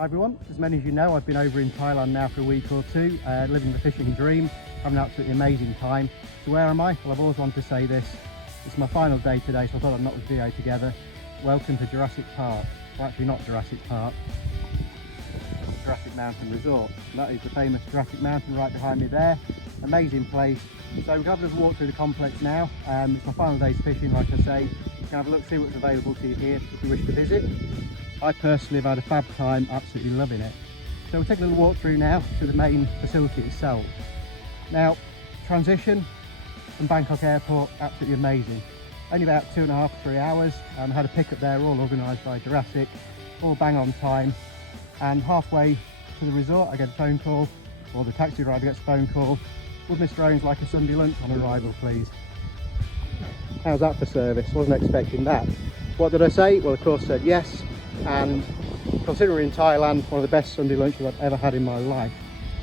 Hi everyone, as many of you know, I've been over in Thailand now for a week or two, living the fishing dream, having an absolutely amazing time. So where am I? Well, I've always wanted to say this. It's my final day today, so I thought I'd knock the video together. Welcome to Jurassic Park. Well, actually not Jurassic Park, Jurassic Mountain Resort. That is the famous Jurassic Mountain right behind me there. Amazing place. So we've got a walk through the complex now. It's my final day's fishing, like I say. You can have a look, see what's available to you here if you wish to visit. I personally have had a fab time, absolutely loving it. So we'll take a little walk through now to the main facility itself. Now, transition from Bangkok Airport, absolutely amazing. Only about 2.5 to 3 hours. I had a pickup there, all organised by Jurassic, all bang on time. And halfway to the resort, I get a phone call, or the taxi driver gets a phone call. Would Mr. Owens like a Sunday lunch on arrival, please? How's that for service? Wasn't expecting that. What did I say? Well, of course, said yes. And considering in Thailand, one of the best Sunday lunches I've ever had in my life.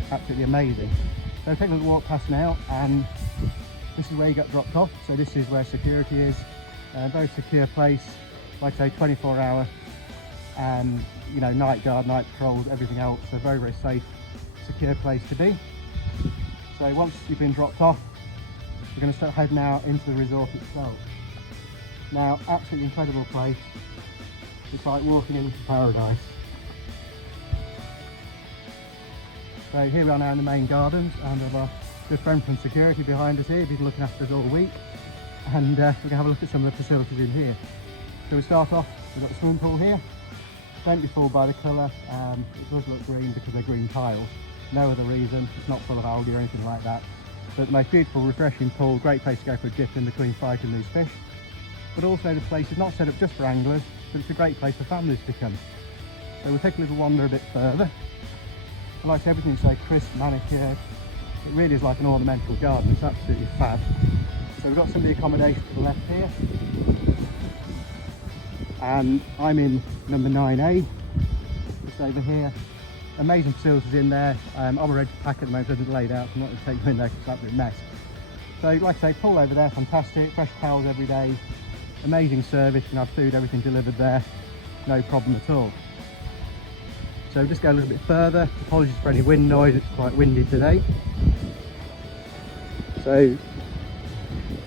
Absolutely amazing. So take a little walk past now, and this is where you get dropped off. So this is where security is. Very secure place, like I say, 24-hour, you know, night guard, night patrols, everything else. So very, very safe, secure place to be. So once you've been dropped off, we're going to start heading out into the resort itself. Now, absolutely incredible place. It's like walking into paradise. So here we are now in the main gardens, and we have our good friend from security behind us here. He's been looking after us all week, and we're going to have a look at some of the facilities in here. So we start off, we've got the swimming pool here. Don't be fooled by the colour, it does look green because they're green tiles. No other reason, it's not full of algae or anything like that. But the most beautiful, refreshing pool, great place to go for a dip in between fighting these fish. But also the place is not set up just for anglers, but it's a great place for families to come. So we'll take a little wander a bit further. And like I say, everything's so crisp, manicured. It really is like an ornamental garden, it's absolutely fab. So we've got some of the accommodation to the left here. And I'm in number 9A, just over here. Amazing facilities in there. I'm ready to pack at the moment, it isn't laid out, so I'm not going to take them in there because it's an absolute mess. So like I say, pool over there, fantastic, fresh towels every day. Amazing service, you can have food, everything delivered there, no problem at all. So just go a little bit further. Apologies for any wind noise, it's quite windy today. So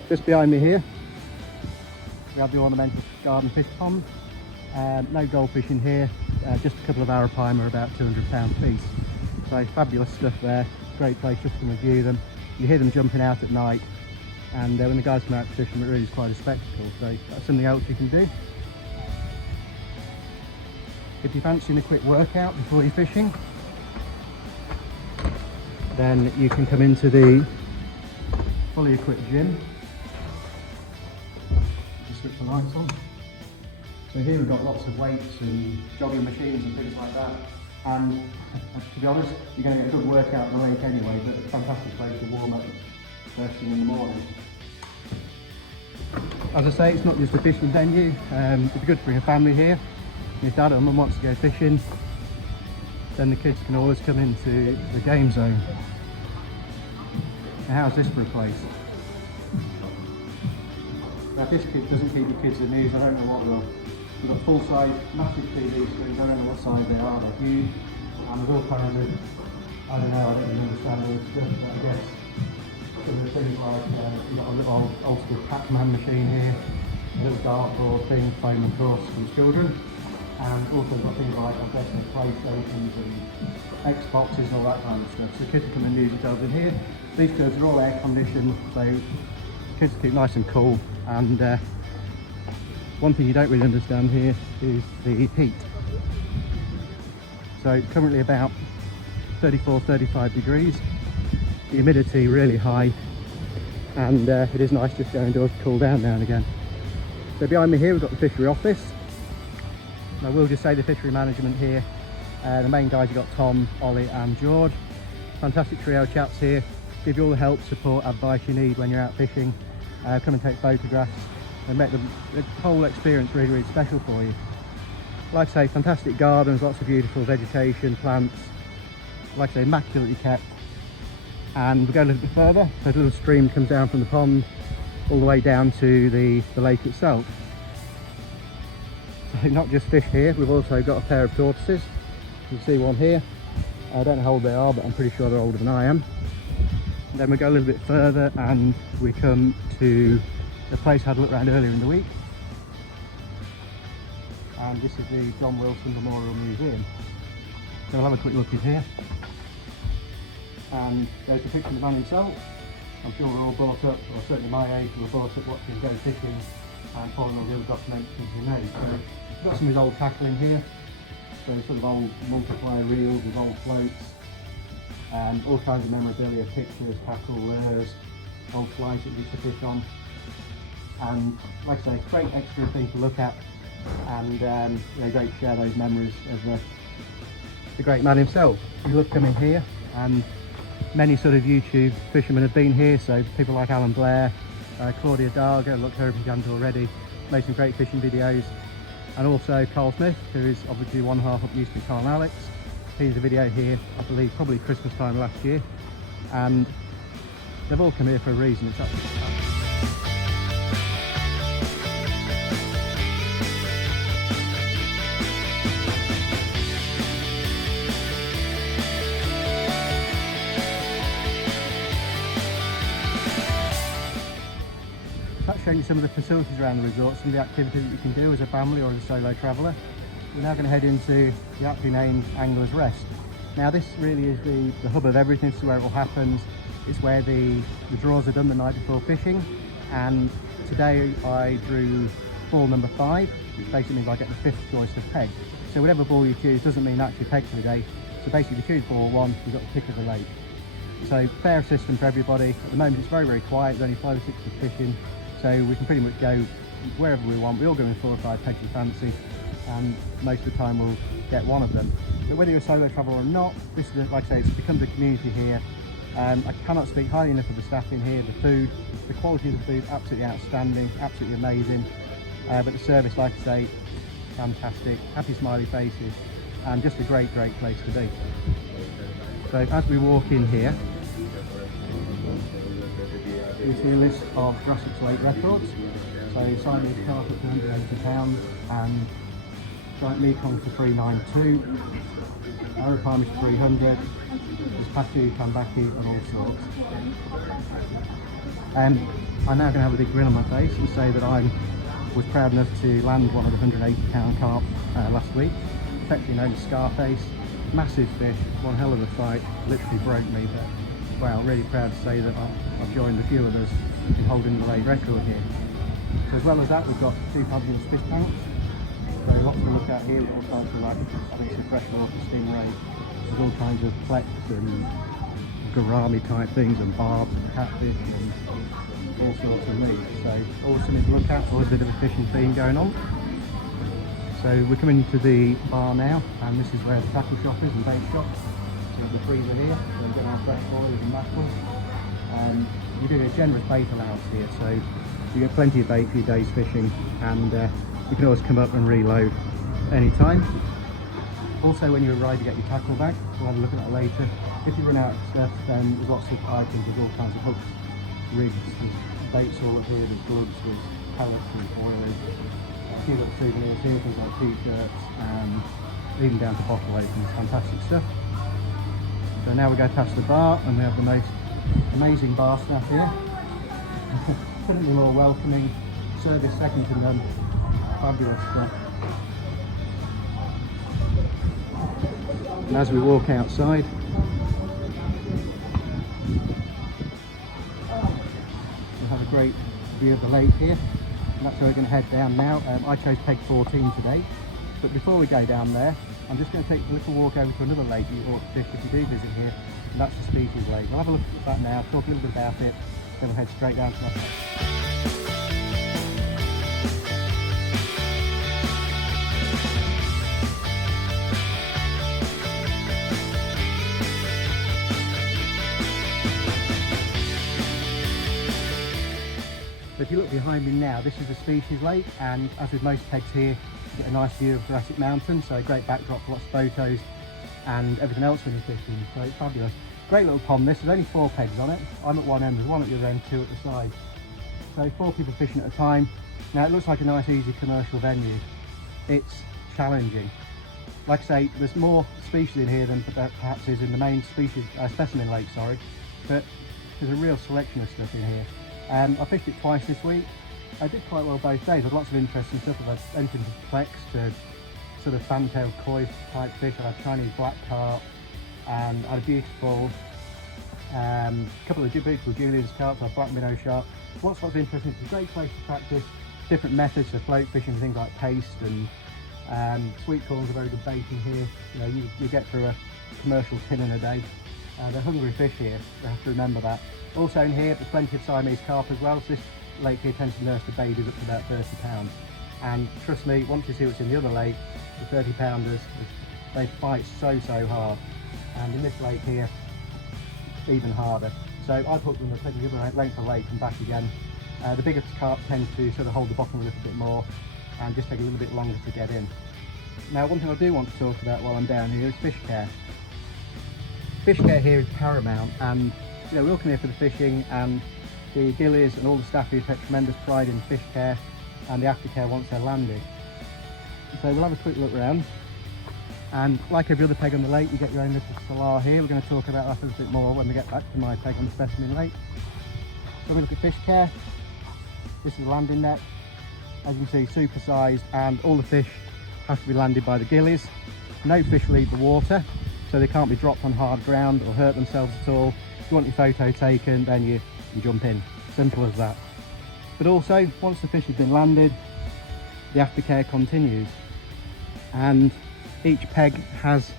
just behind me here, we have the ornamental garden fish pond. No goldfish in here, just a couple of arapaima, about £200 a piece. So fabulous stuff there, great place just to review them. You hear them jumping out at night. And when the guys come out to fish them, it really is quite a spectacle, so that's something else you can do. If you're fancying a quick workout before you're fishing, then you can come into the fully equipped gym. Just switch the lights on. So here we've got lots of weights and jogging machines and things like that. And to be honest, you're going to get a good workout in the lake anyway, but it's a fantastic place to warm up first thing in the morning. As I say, it's not just a fishing venue, it'd be good to bring a family here. If dad or mum wants to go fishing, then the kids can always come into the game zone. Now how's this for a place? Now if this kid doesn't keep the kids amused, I don't know what will. We've got full-size, massive TV screens, I don't know what size they are, they're huge. And there's all kinds of, I don't know, I don't really understand all this stuff, but I guess some of the things like, you've got a little old school Pac-Man machine here, a little dartboard thing, playing of course for the children, and also got things like, I guess, the PlayStations and Xboxes and all that kind of stuff, so kids can come and use themselves in here. These clubs are all air conditioned, so kids keep nice and cool, and one thing you don't really understand here is the heat. So it's currently about 34-35 degrees. The humidity really high, and it is nice just going indoors to cool down now and again. So behind me here we've got the fishery office. And I will just say the fishery management here, the main guys, you've got Tom, Ollie and George. Fantastic trio of chaps here, give you all the help, support, advice you need when you're out fishing. Come and take photographs and make the whole experience really, really special for you. Like I say, fantastic gardens, lots of beautiful vegetation, plants, like I say, immaculately kept. And we go a little bit further, so a little stream comes down from the pond all the way down to the lake itself. So not just fish here, we've also got a pair of tortoises. You can see one here. I don't know how old they are, but I'm pretty sure they're older than I am. And then we go a little bit further and we come to the place I had a look around earlier in the week. And this is the John Wilson Memorial Museum. So we'll have a quick look in here. And there's a picture of the man himself. I'm sure we're all brought up, or certainly my age, we were brought up watching Go Fishing and following all the other documentaries he made. So we've got some of his old tackle in here. So sort of old multiplier reels with old floats, and all kinds of memorabilia, pictures, tackle, lures, old flies that he used to fish on. And like I say, great extra thing to look at, and you know, great to share those memories of the great man himself. You look coming here, and many sort of YouTube fishermen have been here, so people like Alan Blair, Claudia Darga, looked her if you haven't already, made some great fishing videos, and also Carl Smith, who is obviously one half up used to Carl and Alex. Here's a video here, I believe probably Christmas time last year, and they've all come here for a reason. It's absolutely fantastic. That's showing you some of the facilities around the resort, some of the activities that you can do as a family or as a solo traveller. We're now going to head into the aptly named Angler's Rest. Now this really is the hub of everything. This is where it all happens. It's where the draws are done the night before fishing, and today I drew ball number 5, which basically means I get the 5th choice of peg. So whatever ball you choose doesn't mean actually peg for the day. So basically if you choose ball 1, you've got the pick of the lake. So fair system for everybody. At the moment it's very, very quiet, there's only 5 or 6 of fishing. So we can pretty much go wherever we want. We all go in 4 or 5 pegs we fancy, and most of the time we'll get one of them. But whether you're a solo traveller or not, this is, like I say, it's become the community here. I cannot speak highly enough of the staff in here, the food, the quality of the food, absolutely outstanding, absolutely amazing. But the service, like I say, fantastic, happy smiley faces, and just a great, great place to be. So as we walk in here, you see a list of Jurassic's late records. So Siamese Carp up to £180, and giant Mekong for £392, Arapime for £300, there's Patu, Tambaki and all sorts. I'm now going to have a big grin on my face and say that I was proud enough to land one of the £180 carp last week, affectionately known as Scarface. Massive fish, one hell of a fight, literally broke me, but well, really proud to say that I've joined a few of us in holding the late record here. So as well as that, we've got 2 fabulous fish tanks. So lots to look at here, all kinds of like some freshwater stingray. There's all kinds of flecks and gourami type things and barbs and catfish and all sorts of meat. So all something to look at, always a bit of a fishing theme going on. So we're coming into the bar now, and this is where the tackle shop is and bait shop. So we've got the freezer here, so we've got our fresh boilers and mackerel. We do a generous bait allowance here, so you get plenty of bait for your day's fishing, and you can always come up and reload anytime. Also, when you arrive, you get your tackle bag. We'll have a look at that later. If you run out of stuff, then there's lots of items. There's all kinds of hooks, rigs, there's baits all up here, there's gloves, there's pellets, there's oilers. A few little souvenirs here, things like t-shirts, and even down to bottle openers. Fantastic stuff. So now we go past the bar, and we have the most amazing bar staff here. Couldn't be more welcoming. Service second to none. Fabulous stuff. And as we walk outside, we have a great view of the lake here, and that's where we're going to head down now. I chose peg 14 today, but before we go down there, I'm just going to take a little walk over to another lake you ought to fish if you do visit here, and that's the Species Lake. We'll have a look at that now, talk a little bit about it, then we'll head straight down to that lake. So if you look behind me now, this is the Species Lake, and as with most pegs here, you get a nice view of Jurassic Mountain, so a great backdrop for lots of photos and everything else when you're fishing, so it's fabulous. Great little pond this, there's only 4 pegs on it. I'm at one end, there's one at the other end, 2 at the side. So 4 people fishing at a time. Now it looks like a nice easy commercial venue. It's challenging. Like I say, there's more species in here than perhaps is in the main specimen lake, sorry, but there's a real selection of stuff in here. I fished it twice this week. I did quite well both days. There's lots of interesting stuff. I've entered into flex to sort of fantail koi type fish. I had Chinese black carp, and I had a beautiful couple of beautiful Julian's carps, like black minnow shark. Lots of interesting. It's a great place to practice different methods of float fishing, things like paste, and sweet corn's a very good bait in here. You know, you get through a commercial tin in a day. They're hungry fish here, you have to remember that. Also in here, there's plenty of Siamese carp as well. So this lake here tends to nurse the babies up to about 30 pounds. And trust me, once you see what's in the other lake, the 30 pounders, they fight so hard. And in this lake here, even harder. So I've hooked them, taking the other length of the lake and back again. The bigger carp tend to sort of hold the bottom a little bit more and just take a little bit longer to get in. Now, one thing I do want to talk about while I'm down here is fish care. Fish care here is paramount, and you know, we all come here for the fishing, and the gillies and all the staff here take tremendous pride in fish care and the aftercare once they're landed. So we'll have a quick look around, and like every other peg on the lake, you get your own little Salas here. We're going to talk about that a little bit more when we get back to my peg on the specimen lake. So we look at fish care. This is a landing net. As you can see, super sized, and all the fish have to be landed by the gillies. No fish leave the water, so they can't be dropped on hard ground or hurt themselves at all. If you want your photo taken, then you jump in. Simple as that. But also, once the fish has been landed, the aftercare continues. And each peg has,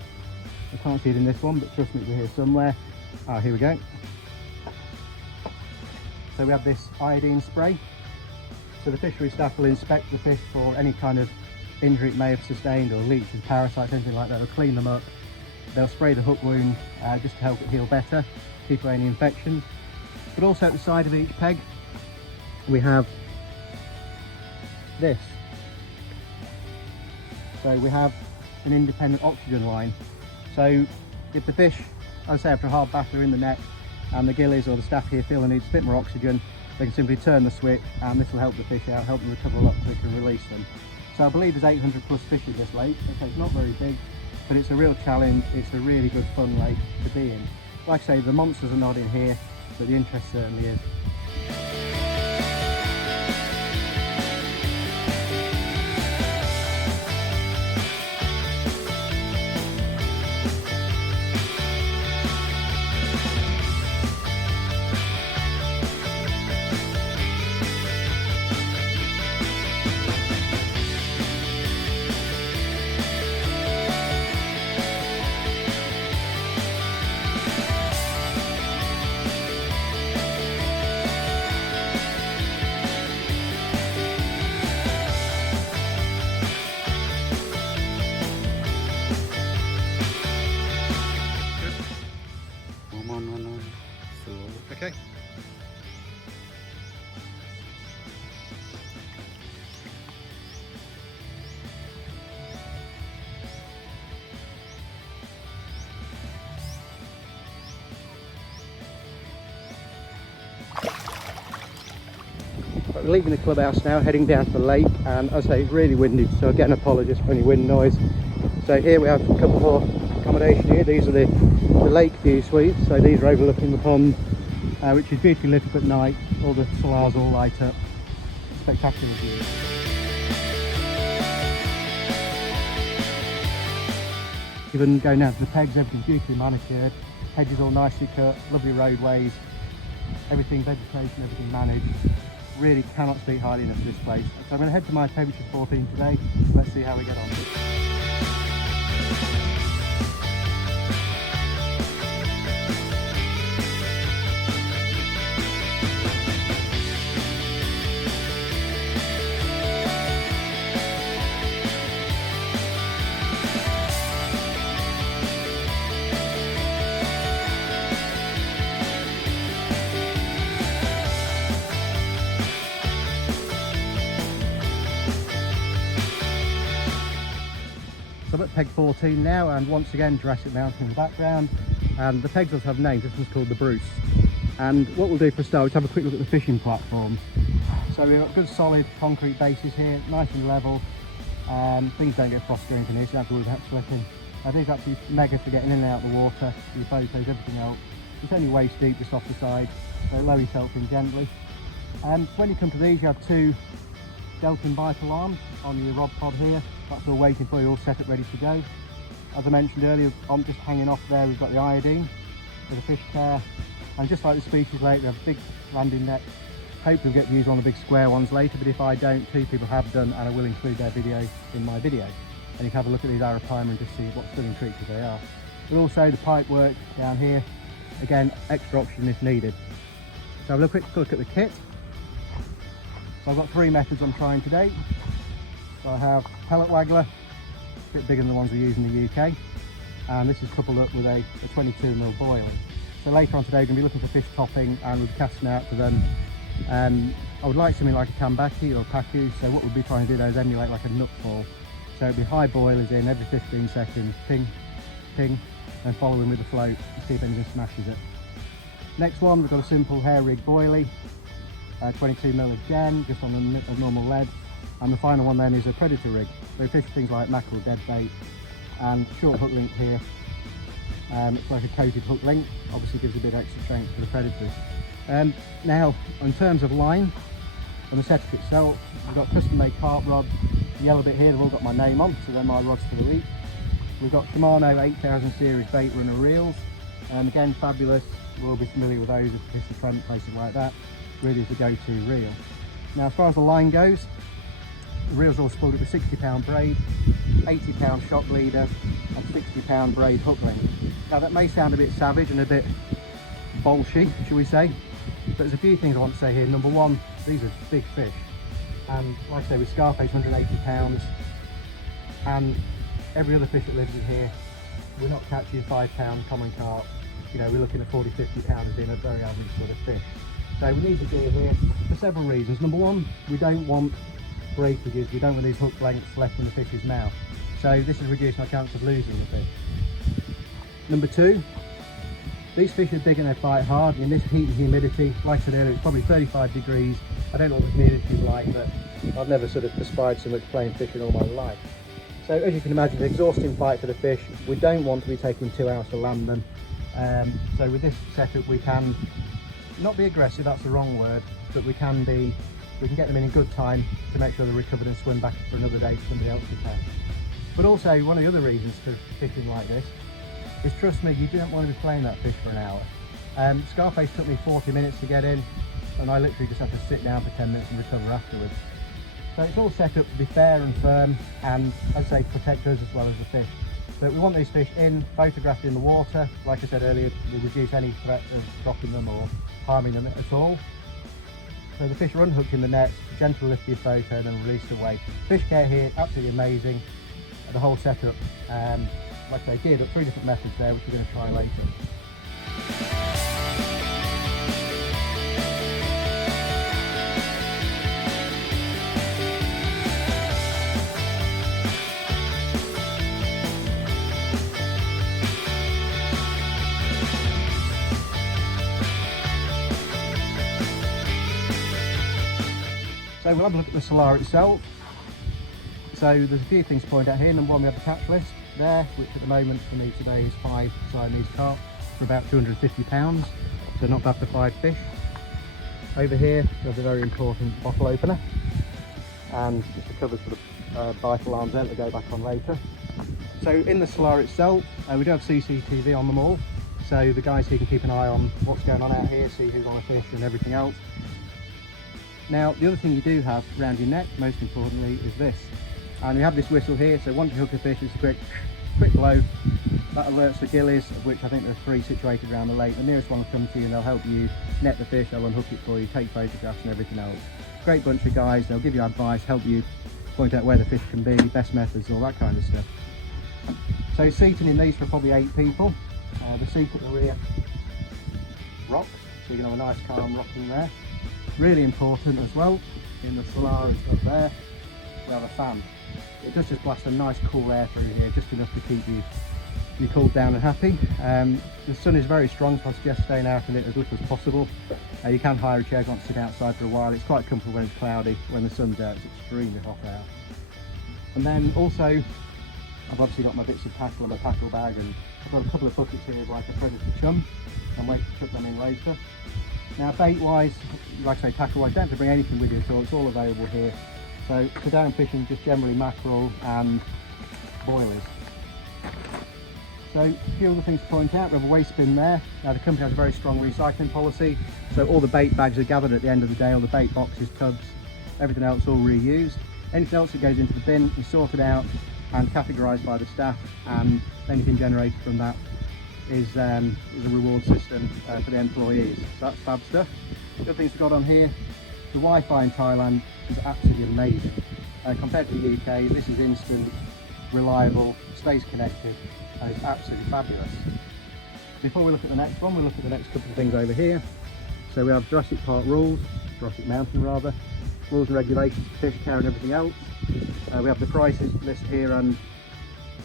I can't see it in this one, but trust me, we're here somewhere. Ah, here we go. So we have this iodine spray. So the fishery staff will inspect the fish for any kind of injury it may have sustained, or leeches, parasites, anything like that. They'll clean them up. They'll spray the hook wound just to help it heal better, keep away any infections. But also at the side of each peg, we have this. So we have an independent oxygen line. So if the fish, as I say, after a hard bath are in the net, and the gillies or the staff here feel they need a bit more oxygen, they can simply turn the switch, and this will help the fish out, help them recover a lot quicker and release them. So I believe there's 800 plus fish in this lake. Okay, it's not very big, but it's a real challenge. It's a really good fun lake to be in. Like I say, the monsters are not in here, but the interest certainly is. Okay. We're leaving the clubhouse now, heading down to the lake, and as I say, it's really windy, so again, apologies for any wind noise. So here we have a couple more accommodation here. These are the lake view suites, so these are overlooking the pond, which is beautifully lit up at night. All the Salas all light up. Spectacular view. Even going down to the pegs, everything's beautifully manicured, hedges all nicely cut, lovely roadways, everything vegetation, everything managed. Really cannot speak highly enough of this place. So I'm going to head to my peg, which is 14 today. Let's see how we get on. So I'm at peg 14 now, and once again Jurassic Mountain in the background, and the pegs also have names. This one's called the Bruce. And what we'll do for a start is have a quick look at the fishing platforms. So we've got good solid concrete bases here, nice and level. Things don't get frosty or anything here, so you don't have to worry about slipping. These are actually mega for getting in and out of the water, your photos, everything else. It's only waist deep just off the side, so lower yourself in gently. When you come to these, you have two Delta bite alarms on your rod pod here. That's all waiting for you, all set up, ready to go. As I mentioned earlier, I'm just hanging off there, we've got the iodine for the fish care. And just like the species lake, we have big landing nets. Hopefully we'll get views on the big square ones later, but if I don't, two people have done, and I will include their video in my video. And you can have a look at these arapaima and just see what stunning creatures they are. But also the pipe work down here, again, extra option if needed. So have a quick look at the kit. So I've got three methods I'm trying today. So I have pellet waggler, a bit bigger than the ones we use in the UK. And this is coupled up with a 22mm boiler. So later on today we're going to be looking for fish topping and we'll be casting out to them. I would like something like a kambaki or a pacu, so what we'll be trying to do there is emulate like a nutfall. So it'll be high boilers in every 15 seconds, ping, ping, and following with the float and see if anything smashes it. Next one, we've got a simple hair rig boilie, 22mm again, just on a normal lead. And the final one then is a predator rig. So fish things like mackerel, dead bait, and short hook link here. It's like a coated hook link, obviously gives a bit extra strength for the predators. Now, in terms of line, on the setup itself, we've got custom made carp rods. The yellow bit here, they've all got my name on, so they're my rods for the week. We've got Shimano 8000 series bait runner reels, and again, fabulous. We'll be familiar with those if it's a Trent, places like that. Really is the go-to reel. Now, as far as the line goes, the reels are all spooled with a 60-pound braid, 80-pound shock leader, and 60-pound braid hook length. Now, that may sound a bit savage and a bit bolshy, should we say, but there's a few things I want to say here. Number one, these are big fish, and like I say, with Scarface 180 pounds, and every other fish that lives in here, we're not catching 5-pound common carp. You know, we're looking at 40-50 pounds as being a very average sort of fish. So we need to deal here for several reasons. Number one, we don't want breakages, we don't want these hook lengths left in the fish's mouth. So this is reducing our chance of losing the fish. Number two, these fish are big and they fight hard. In this heat and humidity, like I said earlier, it's probably 35 degrees. I don't know what the humidity is like, but I've never sort of perspired so much playing fish in all my life. So as you can imagine, an exhausting fight for the fish. We don't want to be taking 2 hours to land them. So with this setup, we can not be aggressive, that's the wrong word, but we can get them in good time to make sure they're recovered and swim back for another day to somebody else to catch. But also, one of the other reasons for fishing like this is, trust me, you don't want to be playing that fish for an hour. Scarface took me 40 minutes to get in, and I literally just have to sit down for 10 minutes and recover afterwards. So it's all set up to be fair and firm, and as I say, protect us as well as the fish. But we want these fish in, photographed in the water. Like I said earlier, we reduce any threat of dropping them or harming them at all. So the fish are unhooked in the net, gentle lift your photo and then released away. Fish care here, absolutely amazing. The whole setup, like I say, geared up 3 different methods there, which we're going to try later. So we'll have a look at the Salar itself. So there's a few things to point out here. Number one, we have the catch list there, which at the moment for me today is 5 Siamese carp for about 250 pounds. So not bad for 5 fish. Over here, there's a very important bottle opener. And just the covers for the bite alarms there that go back on later. So in the Salar itself, we do have CCTV on them all. So the guys here can keep an eye on what's going on out here, see who's on a fish and everything else. Now, the other thing you do have around your neck, most importantly, is this. And we have this whistle here, so once you hook a fish, it's a quick blow. That alerts the gillies, of which I think there are 3 situated around the lake. The nearest one will come to you and they'll help you net the fish, they'll unhook it for you, take photographs and everything else. Great bunch of guys, they'll give you advice, help you point out where the fish can be, best methods, all that kind of stuff. So seating in these for probably 8 people. The seat at the rear rocks, so you can have a nice calm rocking there. Really important as well, in the Salar and stuff there, we have a fan. It does just blast a nice cool air through here, just enough to keep you cooled down and happy. The sun is very strong, so I suggest staying out in it as little as possible. You can hire a chair, go and sit outside for a while. It's quite comfortable when it's cloudy. When the sun's out, it's extremely hot out. And then also, I've obviously got my bits of tackle and my tackle bag, and I've got a couple of buckets here of like a predator chum. I'm waiting to chuck them in later. Now bait wise, like I say, tackle wise, don't have to bring anything with you at all, it's all available here. So for down fishing, just generally mackerel and boilers. So a few other things to point out. We have a waste bin there. Now the company has a very strong recycling policy, so all the bait bags are gathered at the end of the day, all the bait boxes, tubs, everything else all reused. Anything else that goes into the bin is sorted out and categorised by the staff, and anything generated from that is a reward system for the employees. So that's fab stuff. The other things we've got on here, the Wi-Fi in Thailand is absolutely amazing. Compared to the UK, this is instant, reliable, stays connected, and it's absolutely fabulous. Before we look at the next one, we'll look at the next couple of things over here. So we have Jurassic Park rules, Jurassic Mountain rather, rules and regulations for fish care and everything else. We have the prices list here and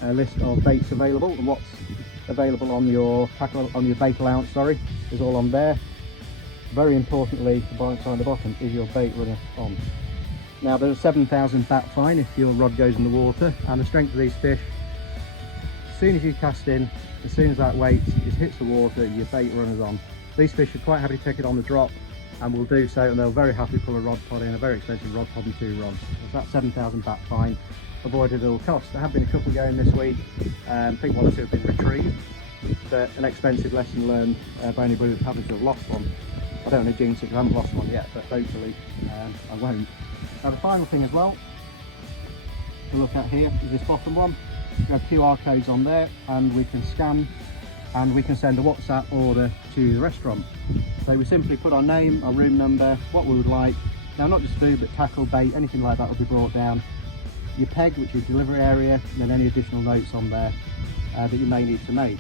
a list of baits available, and what's available on your tackle, on your bait allowance, sorry, is all on there. Very importantly, the bottom sign on the bottom is your bait runner on. Now there's a 7,000 baht fine if your rod goes in the water, and the strength of these fish, as soon as you cast in, as soon as that weight hits the water, your bait runner's on. These fish are quite happy to take it on the drop, and will do so, and they'll very happily pull a rod pod in, a very expensive rod pod and 2 rods. So that's 7,000 baht fine, avoided at all costs. There have been a couple going this week, I think 1 or 2 have been retrieved, but an expensive lesson learned by anybody that's happened to have lost one. I don't want to jinx it because I haven't lost one yet, but hopefully I won't. Now the final thing as well to look at here is this bottom one. We have QR codes on there, and we can scan and we can send a WhatsApp order to the restaurant. So we simply put our name, our room number, what we would like. Now not just food, but tackle, bait, anything like that will be brought down. Your peg, which is delivery area, and then any additional notes on there that you may need to make.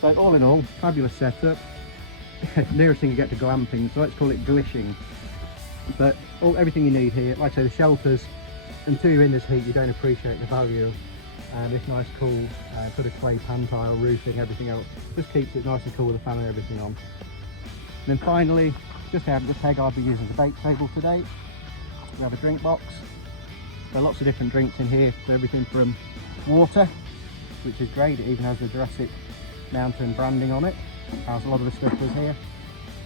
So all in all, fabulous setup. Nearest thing you get to glamping, so let's call it glishing. But everything you need here, like I say, the shelters, until you're in this heat you don't appreciate the value of this nice cool sort of clay pan tile roofing, everything else. Just keeps it nice and cool with the fan and everything on. And then finally, just out of the peg I'll be using as a bait table today. We have a drink box. There are lots of different drinks in here, so everything from water, which is great, it even has the Jurassic Mountain branding on it, as a lot of the stuff was here,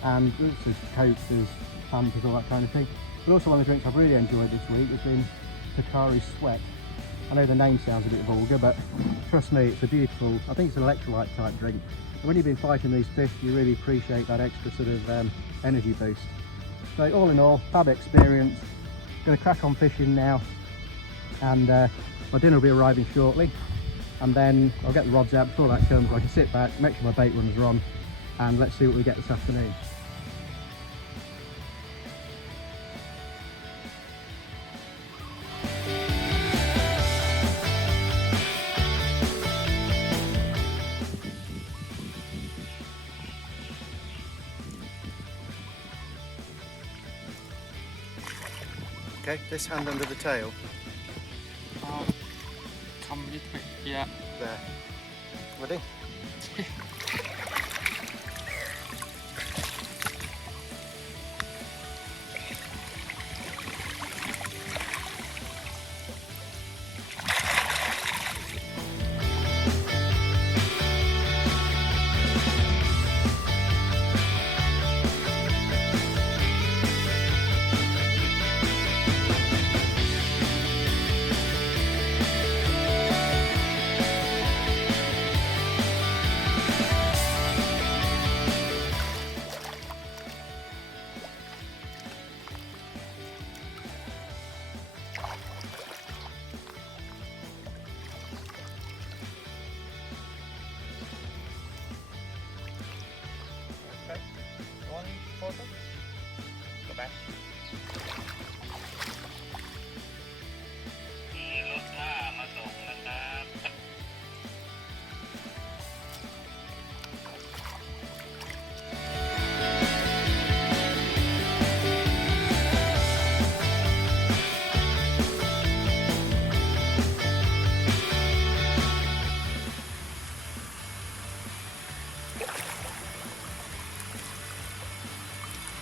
and there's Coke, there's Fantas, all that kind of thing. But also one of the drinks I've really enjoyed this week has been Takari Sweat. I know the name sounds a bit vulgar, but trust me, it's a beautiful, I think it's an electrolyte type drink. And when you've been fighting these fish, you really appreciate that extra sort of energy boost. So all in all, fab experience. Going to crack on fishing now, and my dinner will be arriving shortly, and then I'll get the rods out before that comes. I can sit back, make sure my bait runners are on, and let's see what we get this afternoon. Okay, this hand under the tail. Come a little bit, yeah. There. Ready? Go back. มีรถหน้ามาส่งนะครับ โ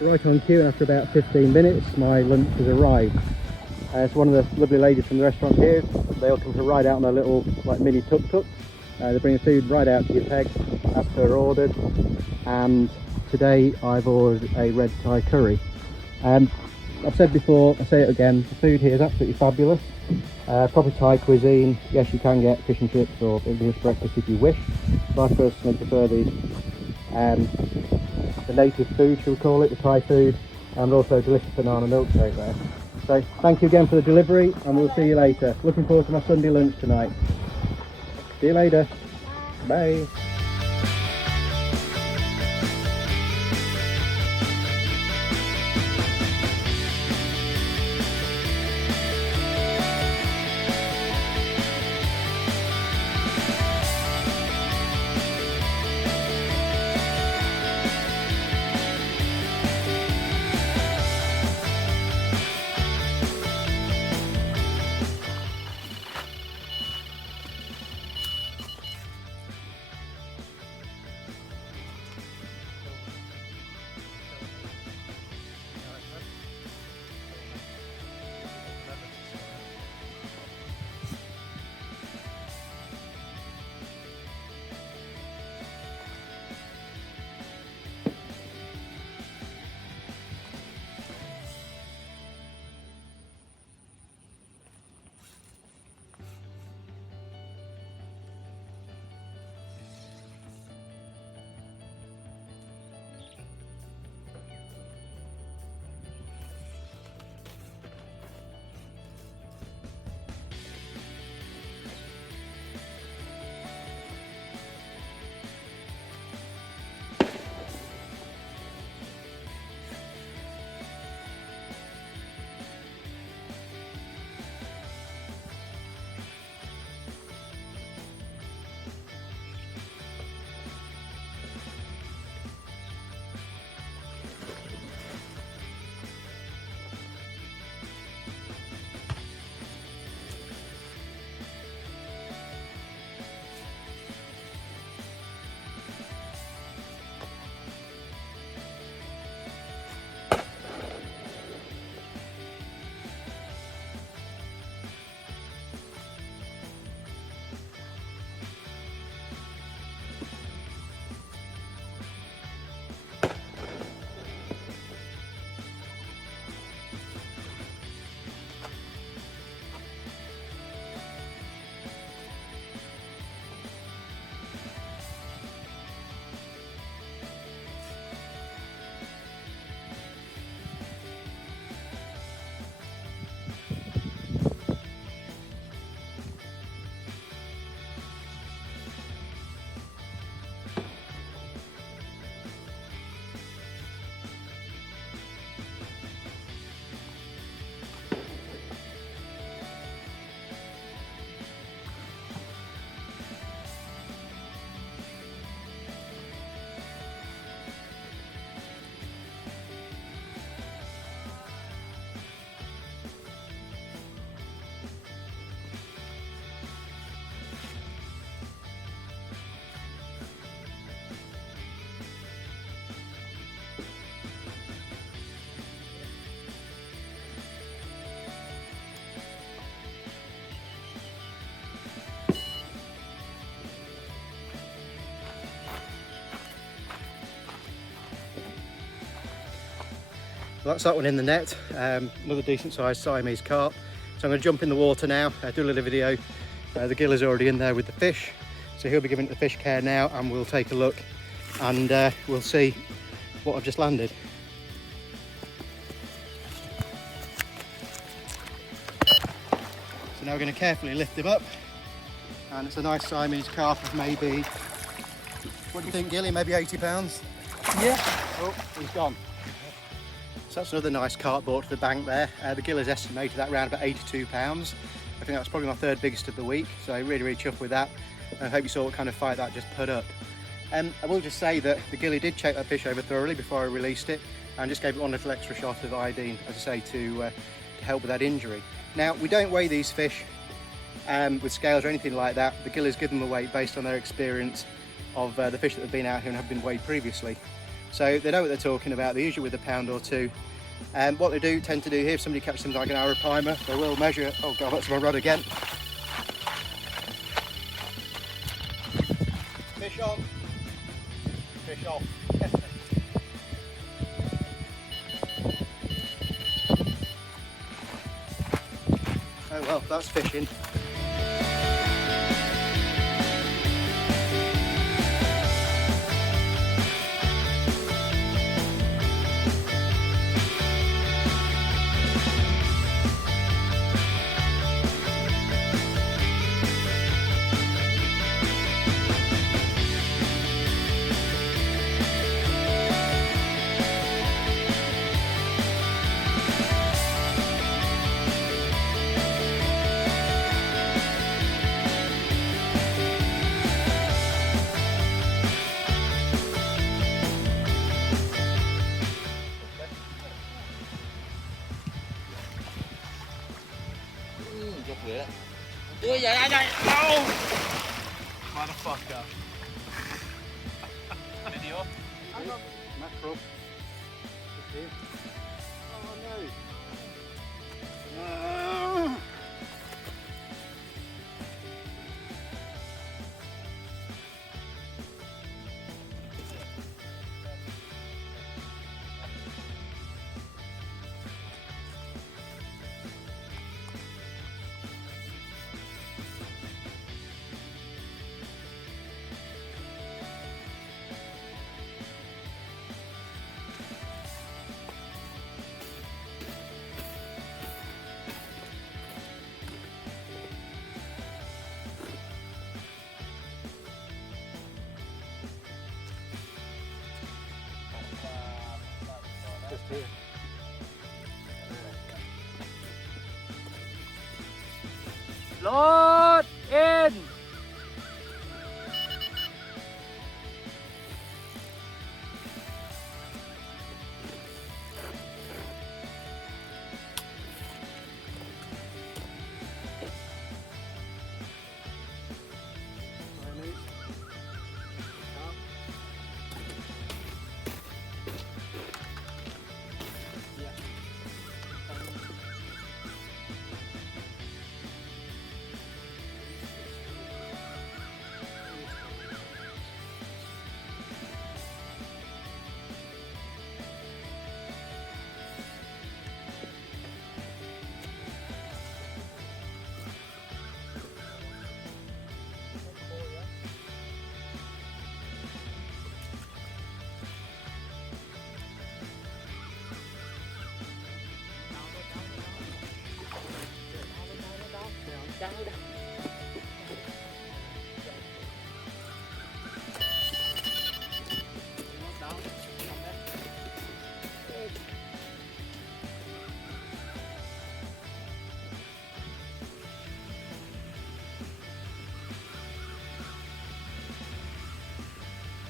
Right on cue, and after about 15 minutes my lunch has arrived. So one of the lovely ladies from the restaurant here, they all come to ride out on their little like mini tuk-tuk. They bring the food right out to your peg as per ordered, and today I've ordered a red Thai curry. I've said before, I say it again, the food here is absolutely fabulous. Proper Thai cuisine. Yes, you can get fish and chips or English breakfast if you wish, but I personally prefer the native food, shall we call it, the Thai food, and also delicious banana milkshake there. So thank you again for the delivery, and we'll see you later. Looking forward to my Sunday lunch tonight. See you later. Bye. Well, that's that one in the net. Another decent sized Siamese carp. So I'm going to jump in the water now, do a little video. The gill is already in there with the fish, so he'll be giving it the fish care now, and we'll take a look and we'll see what I've just landed. So now we're going to carefully lift him up, and it's a nice Siamese carp of maybe, what do you think, Gilly, maybe 80 pounds? Yeah. Oh, he's gone. So that's another nice carp brought to the bank there. The gill is estimated at around about 82 pounds. I think that's probably my third biggest of the week, so really chuffed with that. I hope you saw what kind of fight that just put up. I will just say that the gilly did check that fish over thoroughly before I released it, and just gave it one little extra shot of iodine, as I say, to help with that injury. Now, we don't weigh these fish with scales or anything like that. The gillies give them a weight based on their experience of the fish that have been out here and have been weighed previously. so they know what they're talking about. They're usually with a pound or two. And what they do tend to do here, if somebody catches them like an arapaima, they will measure. Oh god, that's my rod again. Fish on, fish off. Oh well, that's fishing. Ui, dậy, dậy, đâu. Motherfucker. Video. Mackerel. Just here. Oh no. Just here. Load in. Siamese. Carp. Yeah.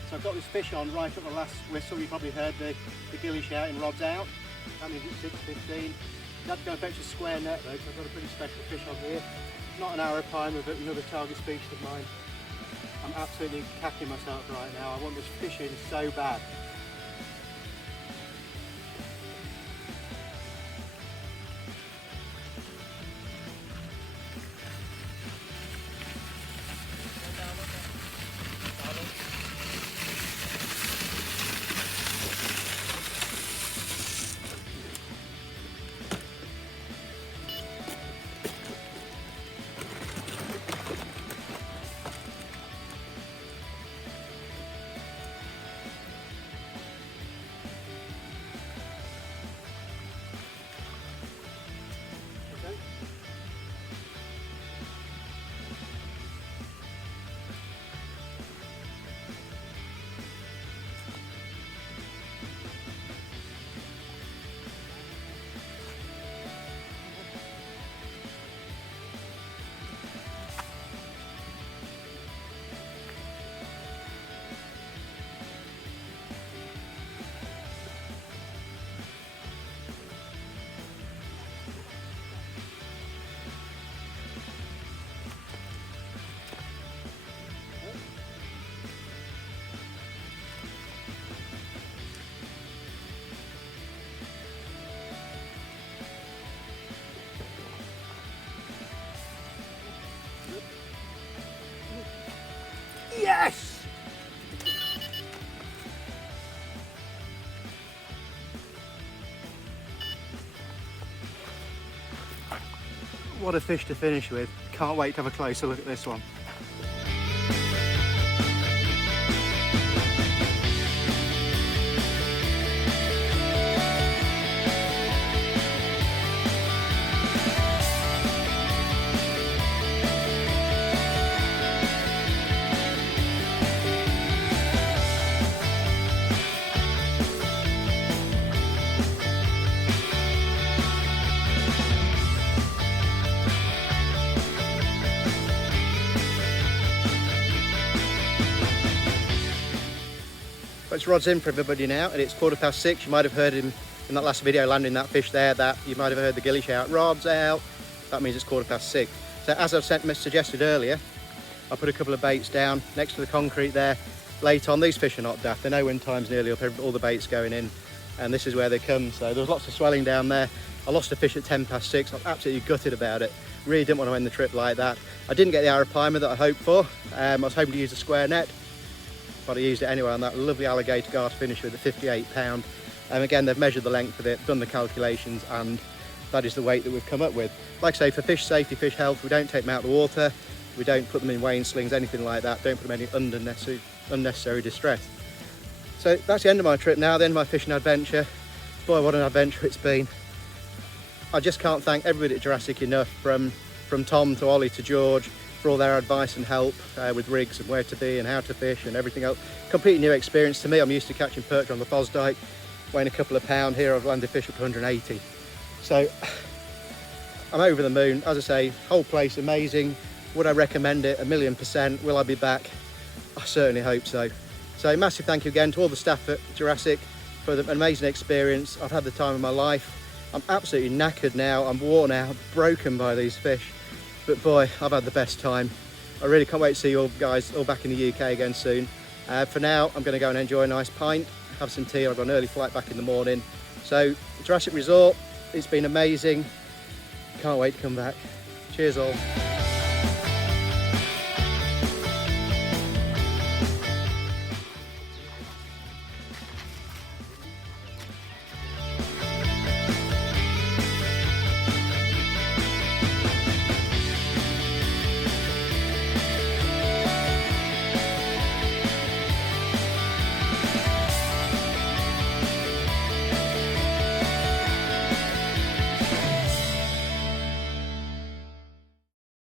So I've got this fish on right at the last whistle. You probably heard the gilly shouting, rod's out. That means it's 6:15. I had to go and fetch a square net though, so I've got a pretty special fish on here. Not an arapaima, but another target species of mine. I'm absolutely cacking myself right now. I want this fish in so bad. what a fish to finish with. Can't wait to have a closer look at this one. It's rod's in for everybody now, and it's 6:15. You might have heard him in that last video landing that fish there, that you might have heard the gilly shout, rod's out. That means it's 6:15. So as I've suggested earlier, I put a couple of baits down next to the concrete there. Late on, these fish are not daft. They know when time's nearly up, all the bait's going in, and this is where they come. So there was lots of swelling down there. I lost a fish at 6:10. I'm absolutely gutted about it. Really didn't want to end the trip like that. I didn't get the arapaima that I hoped for. I was hoping to use a square net, but I used it anyway on that lovely alligator gar to finish with, a 58 pound. And again, they've measured the length of it, done the calculations, and that is the weight that we've come up with. Like I say, for fish safety, fish health, we don't take them out of the water, we don't put them in weighing slings, anything like that, don't put them in any unnecessary distress. So that's the end of my trip now, the end of my fishing adventure. Boy, what an adventure it's been. I just can't thank everybody at Jurassic enough, from Tom to Ollie to George, for all their advice and help with rigs and where to be and how to fish and everything else. Completely new experience to me. I'm used to catching perch on the Fosdyke, weighing a couple of pound. Here I've landed fish up to 180. So I'm over the moon. As I say, whole place amazing. Would I recommend it? 1,000,000%. Will I be back? I certainly hope so. So massive thank you again to all the staff at Jurassic for the amazing experience. I've had the time of my life. I'm absolutely knackered now. I'm worn out, broken by these fish. But boy, I've had the best time. I really can't wait to see you all guys all back in the UK again soon. For now, I'm going to go and enjoy a nice pint, have some tea. I've got an early flight back in the morning. So Jurassic Resort, it's been amazing. Can't wait to come back. Cheers all.